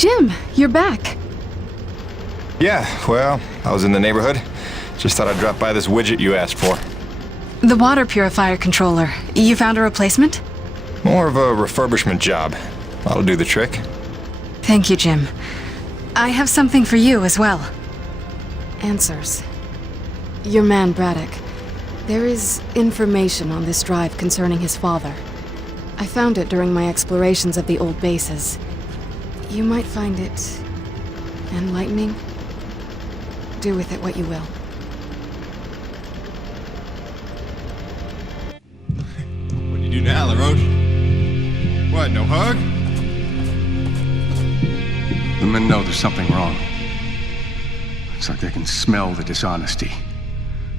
Jim, you're back. Yeah, well, I was in the neighborhood. Just thought I'd drop by this widget you asked for. The water purifier controller. You found a replacement? More of a refurbishment job. That'll do the trick. Thank you, Jim. I have something for you as well. Answers. Your man, Braddock. There is information on this drive concerning his father. I found it during my explorations of the old bases. You might find it enlightening. Do with it what you will. What do you do now, LaRoche? What, no hug? The men know there's something wrong. It's like they can smell the dishonesty.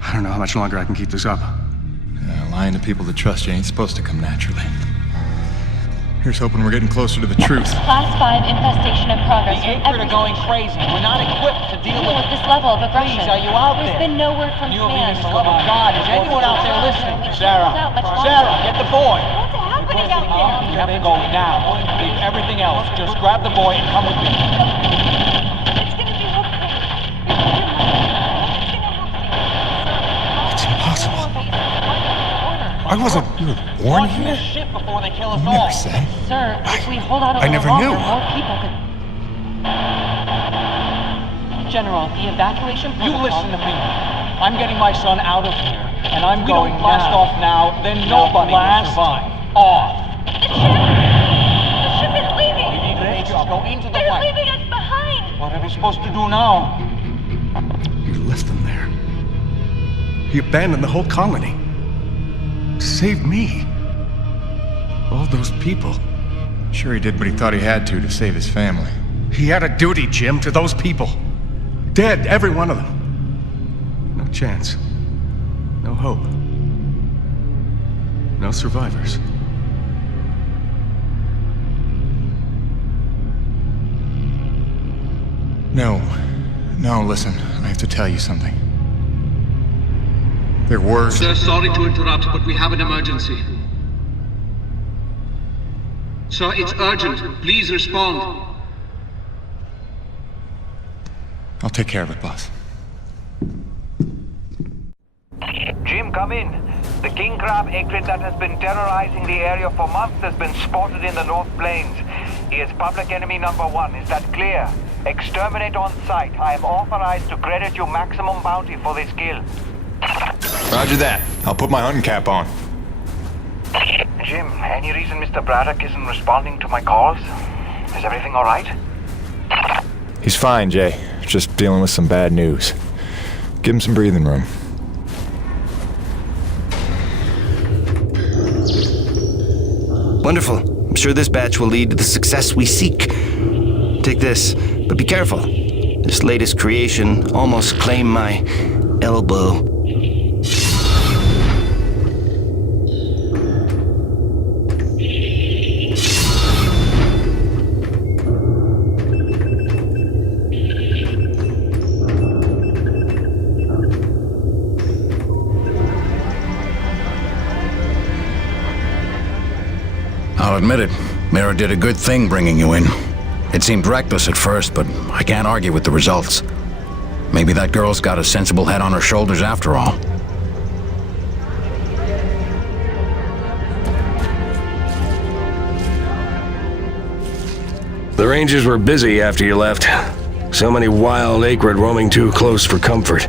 I don't know how much longer I can keep this up. Lying to people that trust you ain't supposed to come naturally. Here's hoping we're getting closer to the truth. Class 5 infestation in progress. The Acrid are going crazy. We're not equipped to deal with this level of aggression. Please, are you out There's there? been no word from You command. for the love of God, is anyone out there listening? Sarah, get the boy. What's happening out there? You have to go now. Leave everything else. Just grab the boy and come with me. It's gonna be okay. It's impossible. I wasn't born Launch here. this ship before they kill us You all. never said. Sir, if we hold out a I little never longer, knew. more people could... General, the evacuation You protocol... listen to me. I'm getting my son out of here, and I'm We going don't blast now. off now, then nobody will survive. Off. The ship is leaving! Go into the They're light. leaving us behind! What are we supposed to do now? You left them there. He abandoned the whole colony. Saved me. All those people. Sure he did what he thought he had to save his family. He had a duty, Jim, to those people. Dead, every one of them. No chance. No hope. No survivors. No, listen. I have to tell you something. There were... Sir, sorry to interrupt, but we have an emergency. Sir, it's urgent. Please respond. I'll take care of it, boss. Jim, come in. The king crab acrid that has been terrorizing the area for months has been spotted in the North Plains. He is public enemy number 1. Is that clear? Exterminate on sight. I am authorized to credit you maximum bounty for this kill. Roger that. I'll put my hunting cap on. Jim, any reason Mr. Braddock isn't responding to my calls? Is everything all right? He's fine, Jay. Just dealing with some bad news. Give him some breathing room. Wonderful. I'm sure this batch will lead to the success we seek. Take this, but be careful. This latest creation almost claimed my elbow. I'll admit it, Mira did a good thing bringing you in. It seemed reckless at first, but I can't argue with the results. Maybe that girl's got a sensible head on her shoulders after all. The Rangers were busy after you left. So many wild acrid roaming too close for comfort.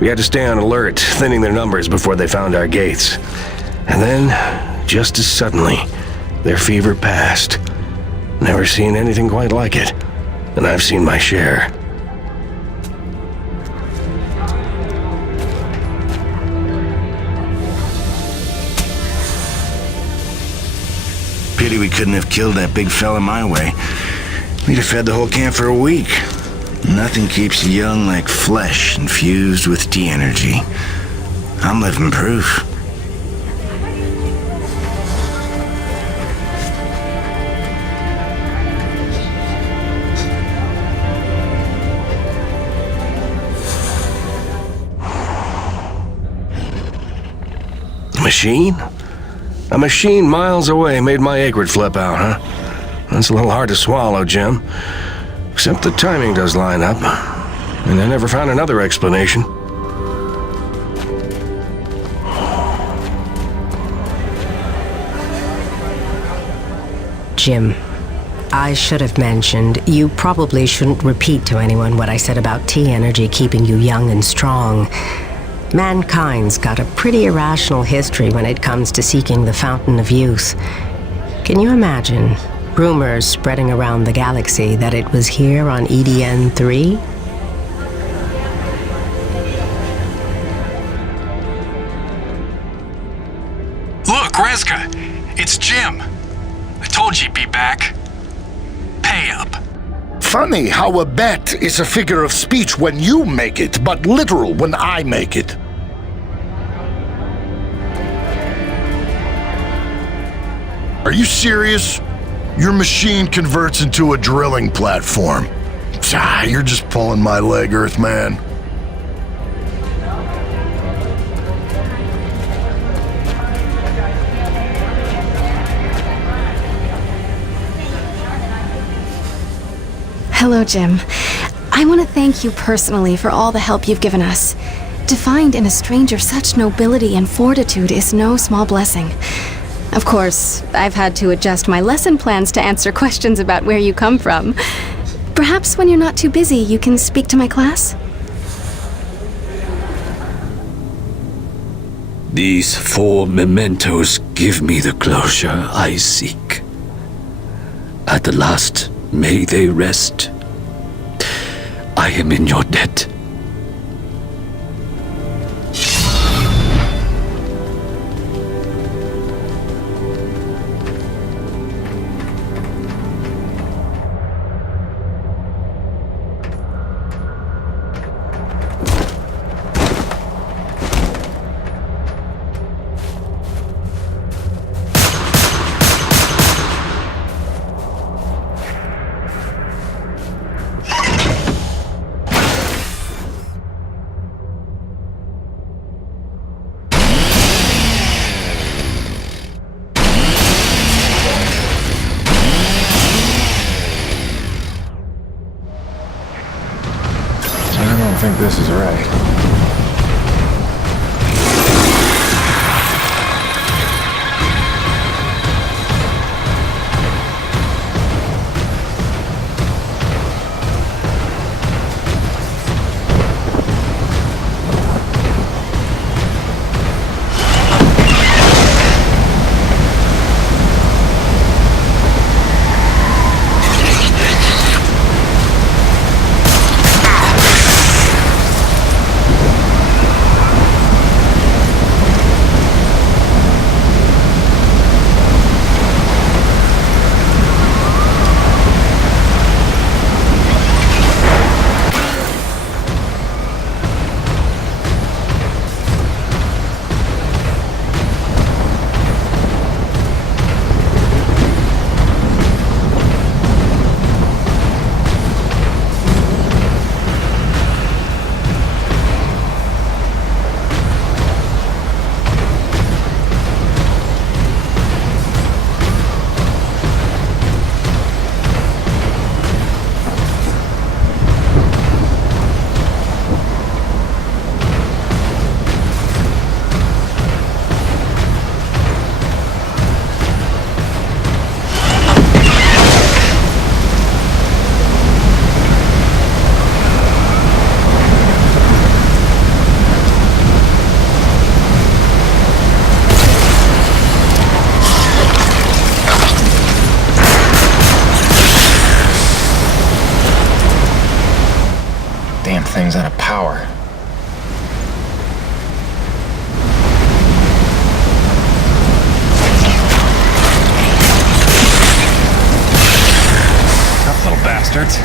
We had to stay on alert, thinning their numbers before they found our gates. And then, just as suddenly, their fever passed. Never seen anything quite like it. And I've seen my share. Pity we couldn't have killed that big fella my way. We'd have fed the whole camp for a week. Nothing keeps you young like flesh infused with D-energy. I'm living proof. Machine? A machine miles away made my acrid flip out, huh? That's a little hard to swallow, Jim. Except the timing does line up. And I never found another explanation. Jim, I should have mentioned, you probably shouldn't repeat to anyone what I said about T-energy keeping you young and strong. Mankind's got a pretty irrational history when it comes to seeking the fountain of youth. Can you imagine rumors spreading around the galaxy that it was here on EDN-3? Look, Rezka! It's Jim! I told you he'd be back. Pay up. Funny how a bet is a figure of speech when you make it, but literal when I make it. Are you serious? Your machine converts into a drilling platform. You're just pulling my leg, Earthman. Hello, Jim. I want to thank you personally for all the help you've given us. To find in a stranger such nobility and fortitude is no small blessing. Of course, I've had to adjust my lesson plans to answer questions about where you come from. Perhaps when you're not too busy, you can speak to my class? These 4 mementos give me the closure I seek. At the last, may they rest. I am in your debt. I think this is right. Damn thing's out of power. Tough little bastards.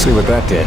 see what that did.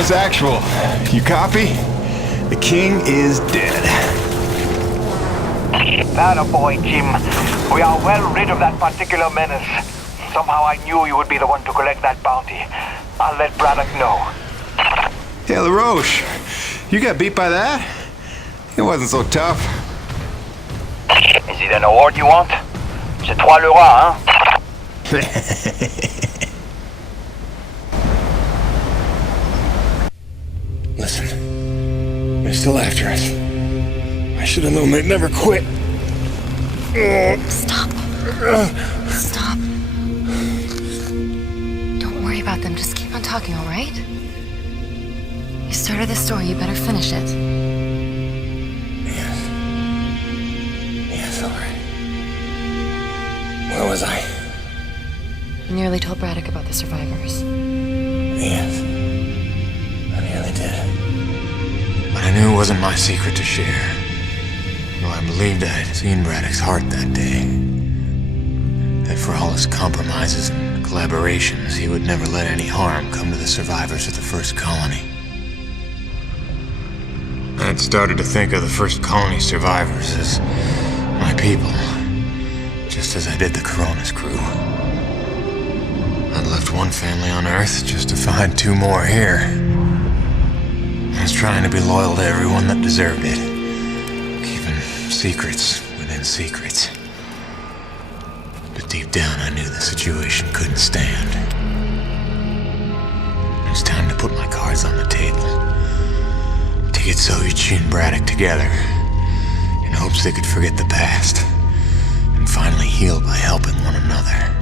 as actual. You copy? The king is dead. Attaboy, Jim. We are well rid of that particular menace. Somehow I knew you would be the one to collect that bounty. I'll let Braddock know. Hey, LaRoche, you got beat by that? It wasn't so tough. Is it an award you want? C'est toi le roi, hein? Listen, they're still after us. I should have known they'd never quit. Stop. Stop. Don't worry about them. Just keep on talking, all right? You started this story. You better finish it. Yes, all right. Where was I? You nearly told Braddock about the survivors. Yes, I nearly did. But I knew it wasn't my secret to share. Though I believed I had seen Braddock's heart that day. That for all his compromises and collaborations, he would never let any harm come to the survivors of the first colony. I had started to think of the first colony survivors as my people, just as I did the Corona's crew. I'd left one family on Earth just to find two more here. I was trying to be loyal to everyone that deserved it. Secrets within secrets. But deep down I knew the situation couldn't stand. It was time to put my cards on the table. To get Soichi and Braddock together in hopes they could forget the past and finally heal by helping one another.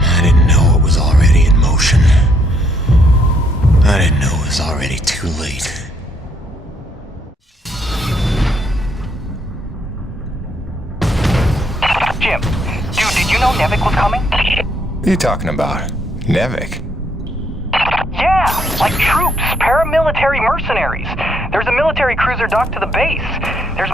I didn't know it was already in motion. I didn't know it was already too late. Jim, dude, did you know NEVEC was coming? What are you talking about? NEVEC? Yeah, like troops, paramilitary mercenaries. There's a military cruiser docked to the base. There's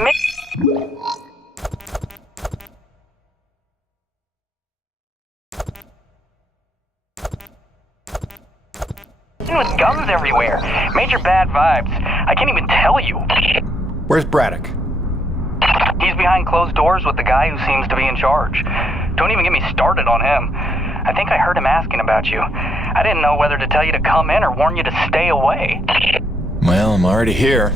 with guns everywhere. Major bad vibes. I can't even tell you. Where's Braddock? He's behind closed doors with the guy who seems to be in charge. Don't even get me started on him. I think I heard him asking about you. I didn't know whether to tell you to come in or warn you to stay away. Well, I'm already here.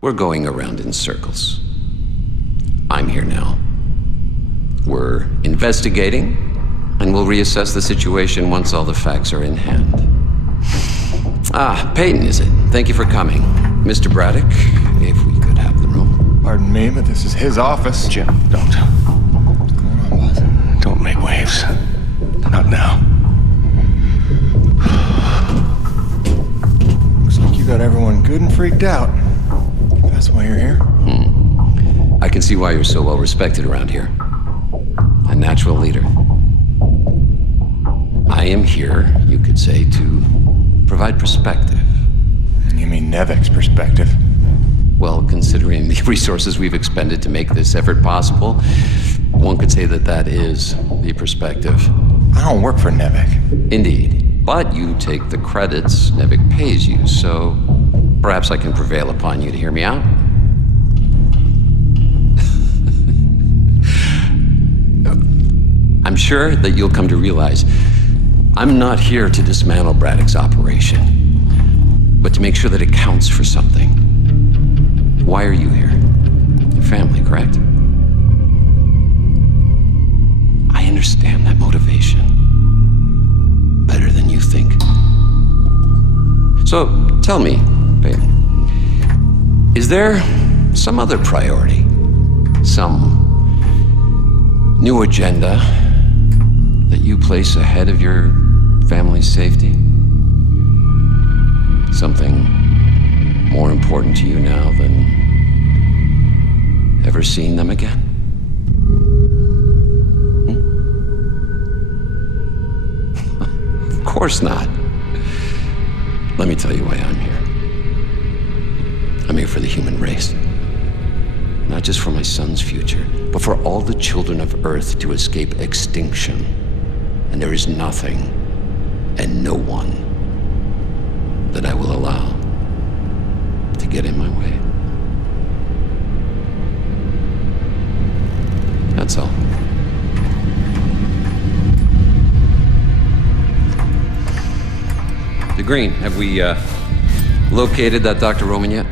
We're going around in circles. I'm here now. We're investigating, and we'll reassess the situation once all the facts are in hand. Ah, Peyton, is it? Thank you for coming. Mr. Braddock, if we could have the room. Pardon me, but this is his office. Jim, don't. What's going on, boss? Don't make waves. Not now. Looks like you got everyone good and freaked out. That's why you're here? I can see why you're so well respected around here. A natural leader. I am here, you could say, to provide perspective. You mean NEVEC's perspective? Well, considering the resources we've expended to make this effort possible, one could say that that is the perspective. I don't work for NEVEC. Indeed. But you take the credits NEVEC pays you, so Perhaps I can prevail upon you to hear me out. I'm sure that you'll come to realize I'm not here to dismantle Braddock's operation, but to make sure that it counts for something. Why are you here? Your family, correct? I understand that motivation better than you think. So, tell me, babe, is there some other priority? Some new agenda that you place ahead of your family's safety? Something more important to you now than ever seeing them again? Of course not. Let me tell you why I'm here. I'm here for the human race. Not just for my son's future, but for all the children of Earth to escape extinction. And there is nothing and no one that I will allow to get in my way. That's all. The Green, have we located that Dr. Roman yet?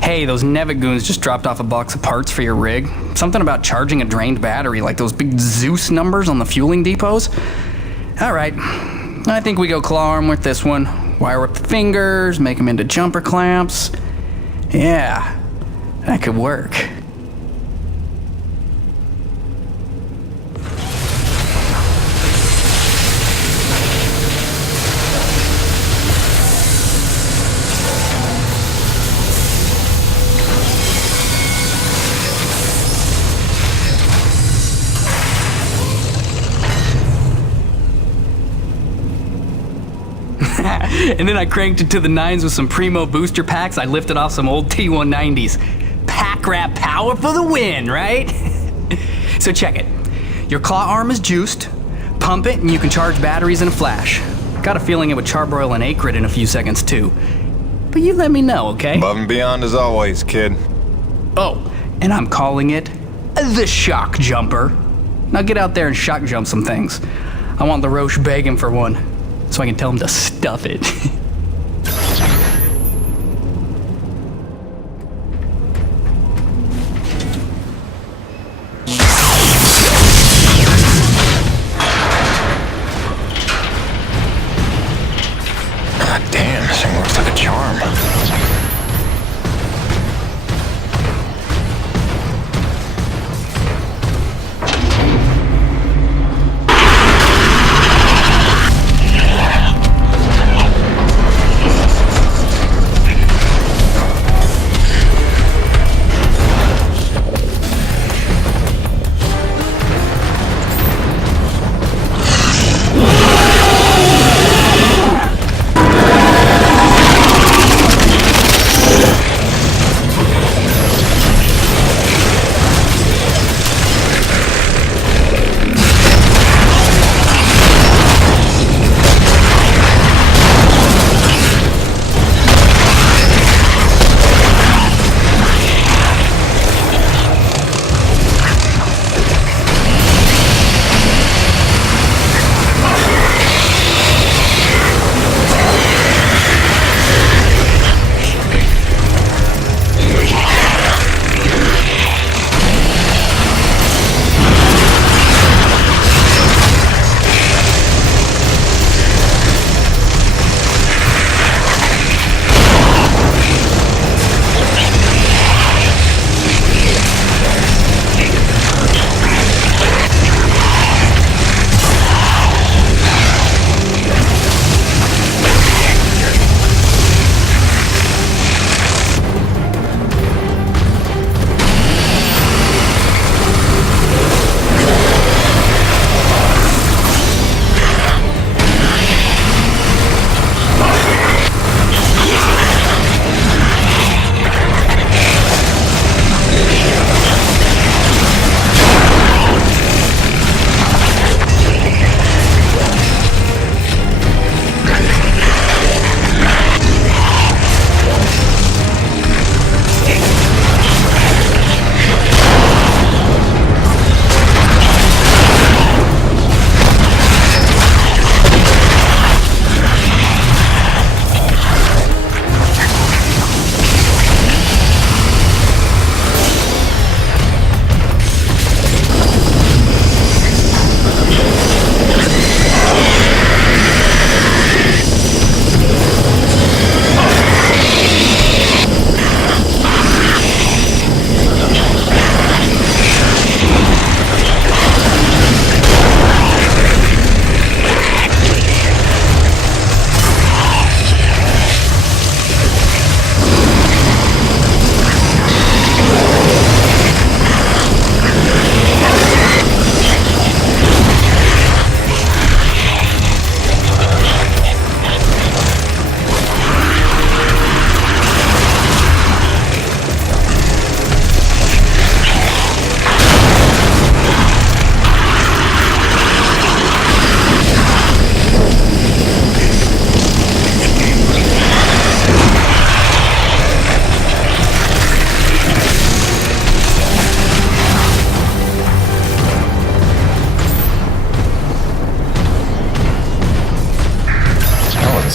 Hey, those NEVEC goons just dropped off a box of parts for your rig. Something about charging a drained battery, like those big Zeus numbers on the fueling depots. Alright, I think we go claw arm with this one. Wire up the fingers, make them into jumper clamps. Yeah, that could work. And then I cranked it to the nines with some primo booster packs I lifted off some old T190s. Pack rat power for the win, right? So check it. Your claw arm is juiced. Pump it and you can charge batteries in a flash. Got a feeling it would charbroil an acrid in a few seconds too. But you let me know, okay? Above and beyond as always, kid. Oh, and I'm calling it the shock jumper. Now get out there and shock jump some things. I want the Roche begging for one, so I can tell him to stuff it. God damn, this thing looks like a charm.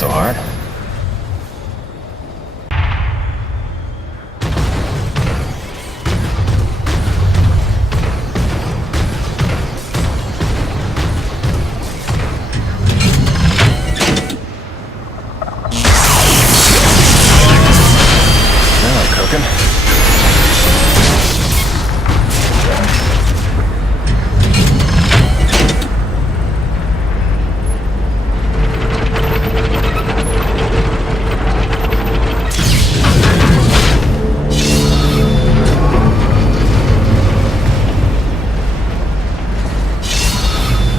so hard.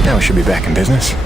Now we should be back in business.